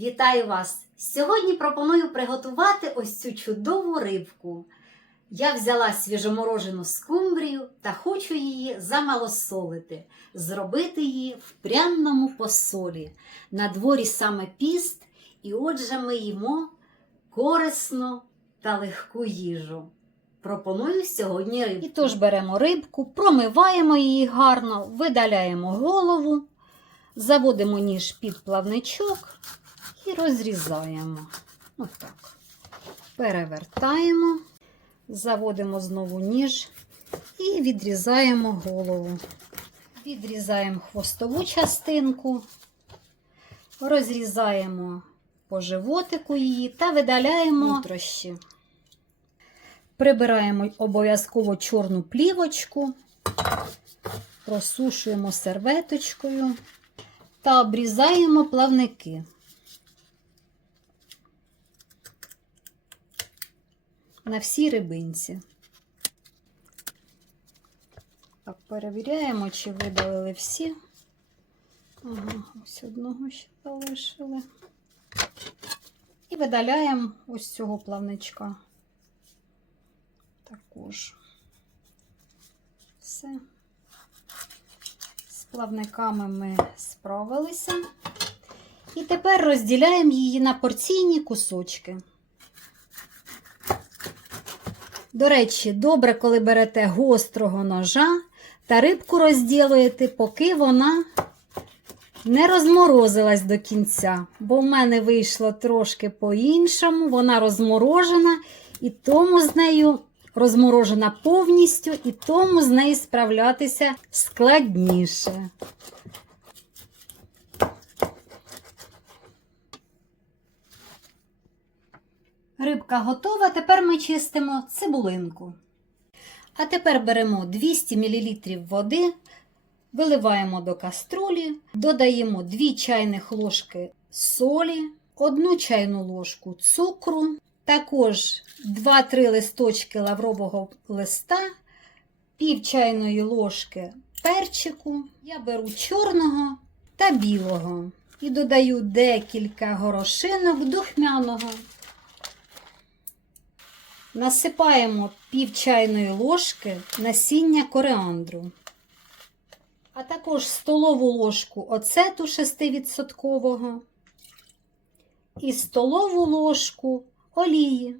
Вітаю вас! Сьогодні пропоную приготувати ось цю чудову рибку. Я взяла свіжоморожену скумбрію та хочу її замалосолити, зробити її в пряному посолі. На дворі саме піст, і отже ми їмо корисну та легку їжу. Пропоную сьогодні рибку. І тож беремо рибку, промиваємо її гарно, видаляємо голову, заводимо ніж під плавничок і розрізаємо. Отак. Перевертаємо, заводимо знову ніж і відрізаємо голову. Відрізаємо хвостову частинку, розрізаємо по животику її та видаляємо нутрощі. Прибираємо обов'язково чорну плівочку, просушуємо серветочкою та обрізаємо плавники. На всій рибинці. Так, перевіряємо, чи видалили всі. Ага, ось одного ще залишили. І видаляємо ось цього плавничка. Також все. З плавниками ми справилися. І тепер розділяємо її на порційні кусочки. До речі, добре, коли берете гострого ножа та рибку розділуєте, поки вона не розморозилась до кінця. Бо в мене вийшло трошки по-іншому, вона розморожена, і тому з нею розморожена повністю, і тому з нею справлятися складніше. Рибка готова, тепер ми чистимо цибулинку. А тепер беремо 200 мл води, виливаємо до каструлі, додаємо 2 чайних ложки солі, 1 чайну ложку цукру, також 2-3 листочки лаврового листа, пів чайної ложки перчику. Я беру чорного та білого і додаю декілька горошинок духмяного. Насипаємо пів чайної ложки насіння коріандру, а також столову ложку оцету 6% і столову ложку олії.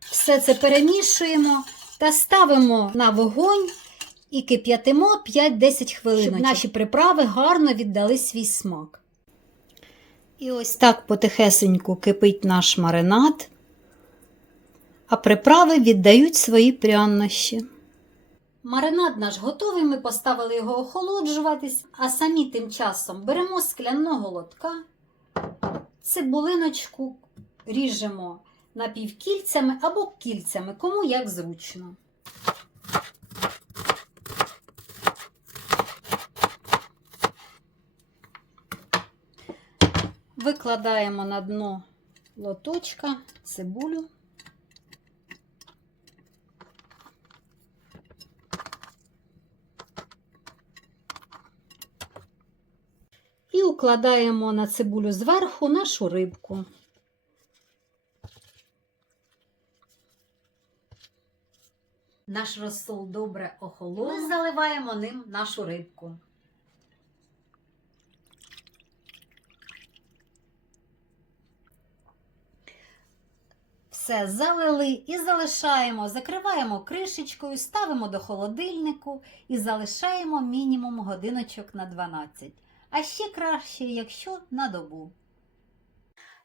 Все це перемішуємо та ставимо на вогонь і кип'ятимо 5-10 хвилин, щоб наші приправи гарно віддали свій смак. І ось так потихесеньку кипить наш маринад, а приправи віддають свої прянощі. Маринад наш готовий, ми поставили його охолоджуватись, а самі тим часом беремо скляного лотка, цибулиночку ріжемо напівкільцями або кільцями, кому як зручно. Викладаємо на дно лоточка цибулю. І укладаємо на цибулю зверху нашу рибку. Наш розсол добре охолов. Заливаємо ним нашу рибку. Все залили і залишаємо, закриваємо кришечкою, ставимо до холодильнику і залишаємо мінімум годиночок на 12. А ще краще, якщо на добу.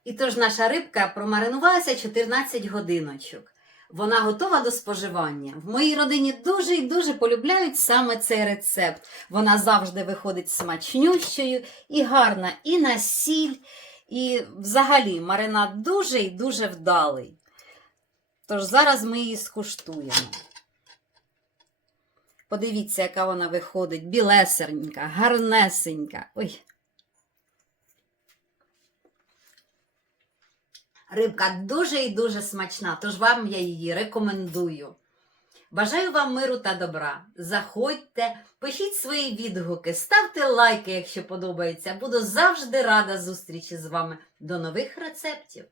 І тож наша рибка промаринувалася 14 годиночок. Вона готова до споживання. В моїй родині дуже і дуже полюбляють саме цей рецепт. Вона завжди виходить смачнющою і гарна і на сіль, і взагалі маринад дуже і дуже вдалий. Тож зараз ми її скуштуємо. Подивіться, яка вона виходить, білесерненька, гарнесенька. Ой. Рибка дуже і дуже смачна, тож вам я її рекомендую. Бажаю вам миру та добра. Заходьте, пишіть свої відгуки, ставте лайки, якщо подобається. Буду завжди рада зустрічі з вами. До нових рецептів!